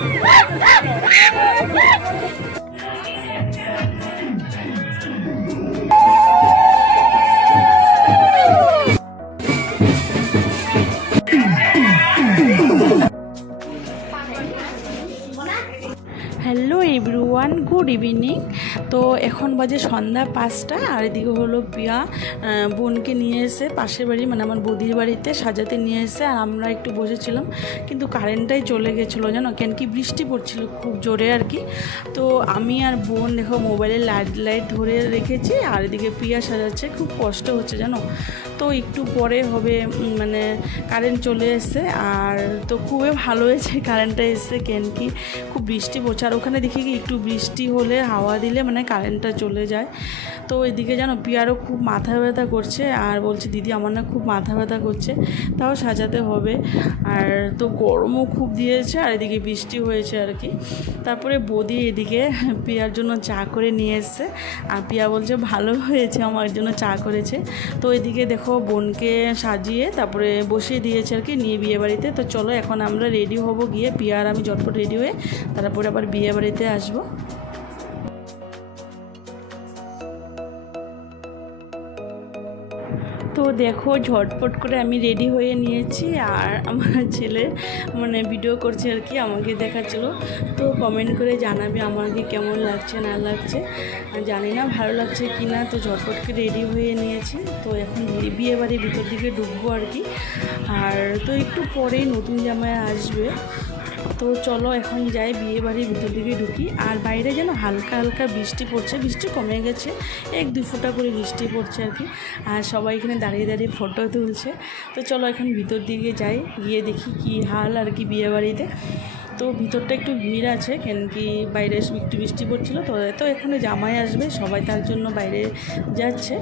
Hello everyone, good evening. তো এখন বাজে সন্ধ্যা 5টা, আর এদিকে হলো পিয়া বোনকে নিয়ে এসে পাশের বাড়ি মানে আমার বৌদির বাড়িতে সাজাতে নিয়ে এসে, আর আমরা একটু বসেছিলাম কিন্তু কারেন্টটাই চলে গেছিলো জানো, কেন কি বৃষ্টি পড়ছিল খুব জোরে আর কি। তো আমি আর বোন দেখো মোবাইলে লাইট ধরে রেখেছি, আর এদিকে পিয়া সাজাচ্ছে, খুব কষ্ট হচ্ছে জানো। তো একটু পরে হবে মানে কারেন্ট চলে এসে, আর তো খুবই ভালো হয়েছে কারেন্টটা এসে, কেন কি খুব বৃষ্টি পড়ছে। আর ওখানে দেখি কি একটু বৃষ্টি হলে হাওয়া দিলে মানে কারেন্টটা চলে যায়। তো এদিকে জানো পিয়ারও খুব মাথা ব্যথা করছে, আর বলছে দিদি আমার না খুব মাথা ব্যথা করছে, তাও সাজাতে হবে। আর তো গরমও খুব দিয়েছে, আর এদিকে বৃষ্টি হয়েছে আর কি। তারপরে বৌদি এদিকে পিয়ার জন্য চা করে নিয়ে এসছে, আর পিয়া বলছে ভালো হয়েছে আমার জন্য চা করেছে। তো এদিকে দেখো বোনকে সাজিয়ে তারপরে বসিয়ে দিয়েছে আর কি নিয়ে বিয়ে বাড়িতে। তো চলো এখন আমরা রেডি হব, গিয়ে পিয়া আর আমি ঝটপট রেডি হয়ে তারপরে আবার বিয়ে বাড়িতে আসবো। তো দেখো ঝটপট করে আমি রেডি হয়ে নিয়েছি, আর আমার ছেলে মানে ভিডিও করছে আর কি, আমাকে দেখাচ্ছিল। তো কমেন্ট করে জানাবে আমাকে কেমন লাগছে না লাগছে, জানি না ভালো লাগছে কি না। তো ঝটপট করে রেডি হয়ে নিয়েছি, তো এখন বিয়ে বাড়ির ভিতর দিকে ঢুকবো আর কি। আর তো একটু পরেই নতুন জামাই আসবে। তো চলো এখন যাই বিয়ে বাড়ির ভিতর দিকে ঢুকি। আর বাইরে যেন হালকা হালকা বৃষ্টি পড়ছে, বৃষ্টি কমে গেছে, 1-2 ফোঁটা করে বৃষ্টি পড়ছে আর কি। আর সবাই এখানে দাঁড়িয়ে দাঁড়িয়ে ফটো তুলছে। তো চলো এখন ভিতর দিকে যাই, গিয়ে দেখি কি হাল আর কি বিয়ে বাড়িতে। তো ভিতরটা একটু ভিড় আছে, কেন কি বাইরে একটু বৃষ্টি পড়ছিলো। তো এখানে জামাই আসবে, সবাই তার জন্য বাইরে যাচ্ছে।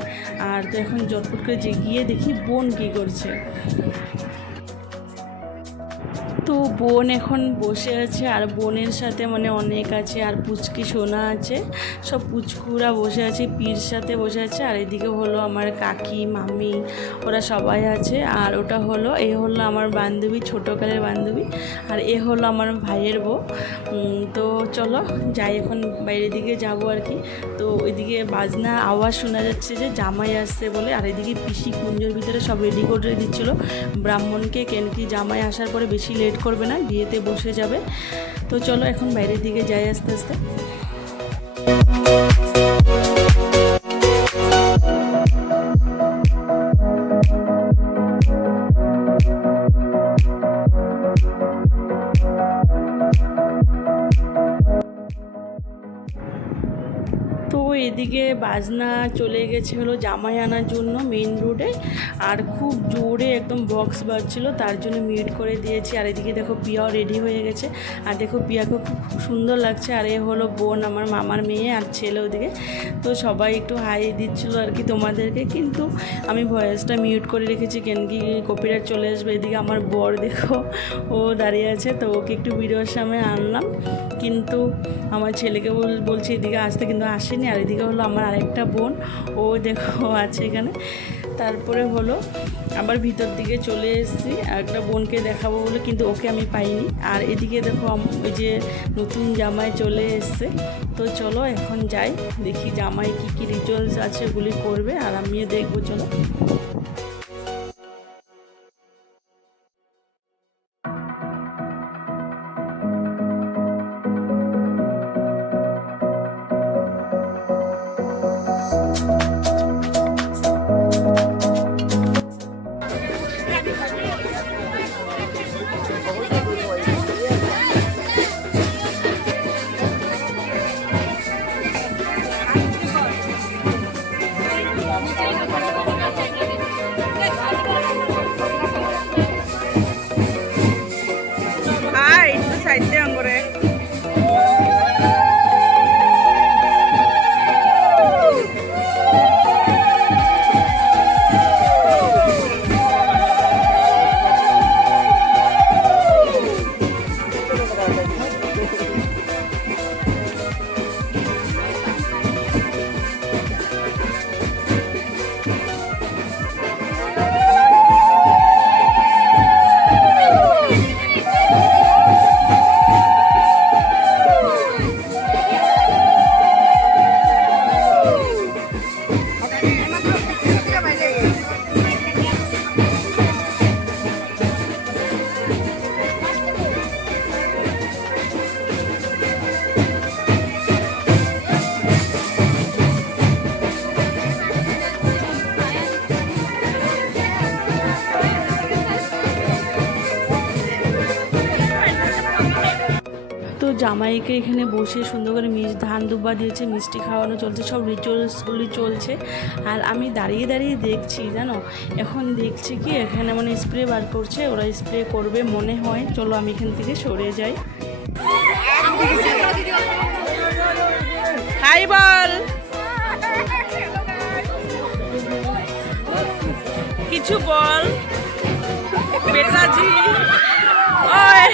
আর তো এখন জটপট করে যে গিয়ে দেখি বোন কী করছে। তো বোন এখন বসে আছে, আর বোনের সাথে মানে অনেক আছে, আর পুচকি সোনা আছে, সব পুচকুরা বসে আছে, পীর সাথে বসে আছে। আর এদিকে হলো আমার কাকি মামি, ওরা সবাই আছে। আর ওটা হলো এ হলো আমার বান্ধবী, ছোটোকালের বান্ধবী, আর এ হলো আমার ভাইয়ের বউ। তো চলো যাই এখন বাইরের দিকে যাব আর কি। তো ওইদিকে বাজনা আওয়াজ শোনা যাচ্ছে যে জামাই আসছে বলে, আর এদিকে পিসি কুঞ্জের ভিতরে সব রেডি করে দিচ্ছিলো ব্রাহ্মণকে, কেন কি জামাই আসার পরে বেশি লেট করবে না, বিয়েতে বসে যাবে। তো চলো এখন বাইরের দিকে যাই আস্তে আস্তে। তো এদিকে বাজনা চলে গেছে হলো জামাই আনার জন্য মেইন রোডে, আর খুব জোরে একদম বক্স বাজছিল, তার জন্য মিউট করে দিয়েছি। আর এদিকে দেখো পিয়াও রেডি হয়ে গেছে, আর দেখো পিয়াকে খুব সুন্দর লাগছে। আর এ হলো বোন, আমার মামার মেয়ে আর ছেলে ওদিকে। তো সবাই একটু হাই দিচ্ছিলো আর কি তোমাদেরকে, কিন্তু আমি ভয়েসটা মিউট করে রেখেছি, কেন কি কপিরাইট চলে আসবে। এদিকে আমার বর দেখো ও দাঁড়িয়ে আছে, তো ওকে একটু ভিডিওর সামনে আনলাম, কিন্তু আমার ছেলেকে বলছি এদিকে আসতে, কিন্তু আসেনি। আর এদিকে হলো আমার আরেকটা বোন, ও দেখো আছে এখানে। তারপরে হলো আবার ভিতর দিকে চলে এসেছি একটা বোনকে দেখাবো বলে, কিন্তু ওকে আমি পাইনি। আর এদিকে দেখো ওই যে নতুন জামাই চলে এসছে। তো চলো এখন যাই, দেখি জামাই কী কী রিচুয়ালস আছে ওগুলি করবে, আর আমিও দেখবো। চলো জামাইকে এখানে বসে সুন্দর করে ধান দুব্বা দিয়েছে, মিষ্টি খাওয়ানো চলছে, সব রিচুয়ালসগুলি চলছে। আর আমি দাঁড়িয়ে দাঁড়িয়ে দেখছি, জানো, এখন দেখছি কি এখানে মানে স্প্রে বার করছে, ওরা স্প্রে করবে মনে হয়। চলো আমি এখান থেকে সরে যাই। হাই বল, কিছু বল বেটাজি। ওই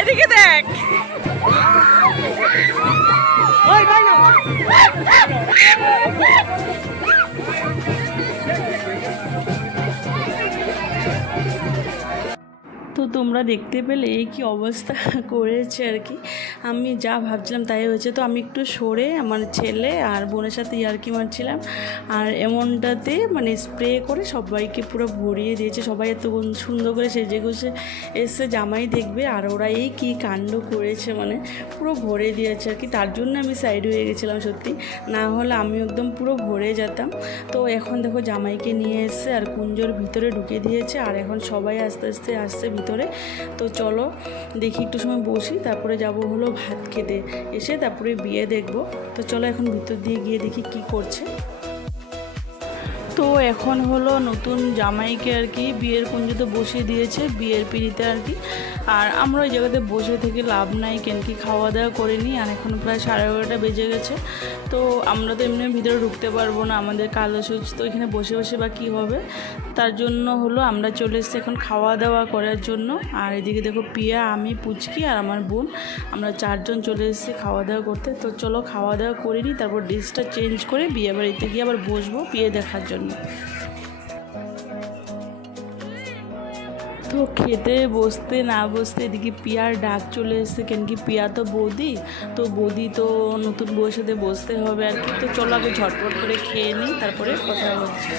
এদিকে দেখ। ওই ভাই না, তো তোমরা দেখতে পেলে এই কি অবস্থা করেছে আর কি। আমি যা ভাবছিলাম তাই হয়েছে। তো আমি একটু সরে আমার ছেলে আর বোনের সাথে ইয়ার্কি মারছিলাম, আর এমনটাতে মানে স্প্রে করে সবাইকে পুরো ভরিয়ে দিয়েছে। সবাই এত সুন্দর করে সেজে গুছে এসে জামাই দেখবে, আর ওরা এই কী কাণ্ড করেছে, মানে পুরো ভরে দিয়েছে আর কি। তার জন্য আমি সাইড হয়ে গেছিলাম, সত্যি না হলে আমি একদম পুরো ভরে যেতাম। তো এখন দেখো জামাইকে নিয়ে এসে আর কুঞ্জর ভিতরে ঢুকে দিয়েছে, আর এখন সবাই আস্তে আস্তে আসছে ভিতরে। তো চলো দেখি একটু সময় বসি, তারপরে যাব হলো ভাত খেতে, এসে তারপরে বিয়ে দেখব। তো চলো এখন ভিতর দিয়ে গিয়ে দেখি কি করছে। তো এখন হলো নতুন জামাইকে আর কি বিয়ের কুঞ্জতে বসিয়ে দিয়েছে, বিয়ের পিড়িতে আর কি। আর আমরা ওই জায়গাতে বসে থেকে লাভ নাই, কেন কি খাওয়া দাওয়া করিনি, আর এখন প্রায় 11:30 বেজে গেছে। তো আমরা তো এমনি ভিতরে ঢুকতে পারবো না, আমাদের কালো সুচ, তো এখানে বসে বসে বা কী হবে। তার জন্য হলো আমরা চলে এসেছি এখন খাওয়া দাওয়া করার জন্য। আর এদিকে দেখো পিয়া, আমি, পুচকি আর আমার বোন, আমরা 4 জন চলে এসেছি খাওয়া দাওয়া করতে। তো চলো খাওয়া দাওয়া করে নিই, তারপর ড্রেসটা চেঞ্জ করে বিয়ে বাড়িতে গিয়ে আবার বসবো বিয়ে দেখার জন্য। তো খেতে বসতে না বসতে এদিকে পিয়ার ডাক চলে এসেছে, কেন কি পিয়া তো বৌদি, তো বৌদি তো নতুন বউয়ের সাথে বসতে হবে আর কি। তো চলো আগে ঝটপট করে খেয়ে নিই, তারপরে কথা হচ্ছে।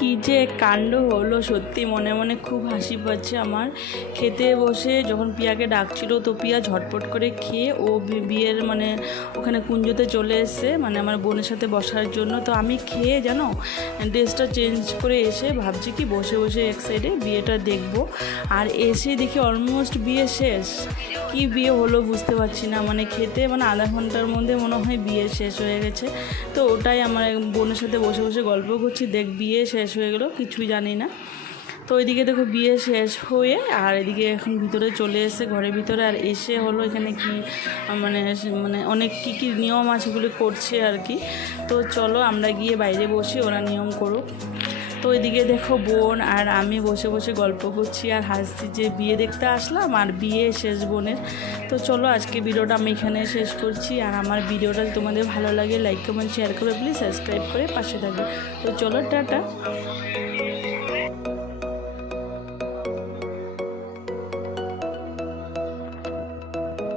কী যে কাণ্ড হলো, সত্যি মনে মনে খুব হাসি পাচ্ছে আমার। খেতে বসে যখন পিয়াকে ডাকছিল, তো পিয়া ঝটপট করে খেয়ে ও বিয়ের মানে ওখানে কুঞ্জতে চলে এসছে, মানে আমার বোনের সাথে বসার জন্য। তো আমি খেয়ে জানো ড্রেসটা চেঞ্জ করে এসে ভাবছি কি বসে বসে এক সাইডে বিয়েটা দেখবো, আর এসে দেখি অলমোস্ট বিয়ে শেষ। কি বিয়ে হলো বুঝতে পারছি না, মানে খেতে মানে আধা ঘন্টার মধ্যে মনে হয় বিয়ে শেষ হয়ে গেছে। তো ওটাই আমার বোনের সাথে বসে বসে গল্প করছি, দেখ বিয়ে শেষ হয়ে গেলো, কিছুই জানি না। তো ওইদিকে দেখো বিয়ে শেষ হয়ে আর এদিকে এখন ভিতরে চলে এসে ঘরের ভিতরে, আর এসে হলো এখানে কি মানে মানে অনেক কী নিয়ম আছে এগুলো করছে আর কি। তো চলো আমরা গিয়ে বাইরে বসি, ওরা নিয়ম করুক। তো এদিকে দেখো বোন আর আমি বসে বসে গল্প করছি আর হাসছি যে বিয়ে দেখতে আসলাম আর বিয়ে শেষ বোনের। তো চলো আজকে ভিডিওটা আমি এখানে শেষ করছি, আর আমার ভিডিওটা তোমাদের ভালো লাগে লাইক কমেন্ট শেয়ার করে প্লিজ সাবস্ক্রাইব করে পাশে থাকবে। তো চলো টাটা।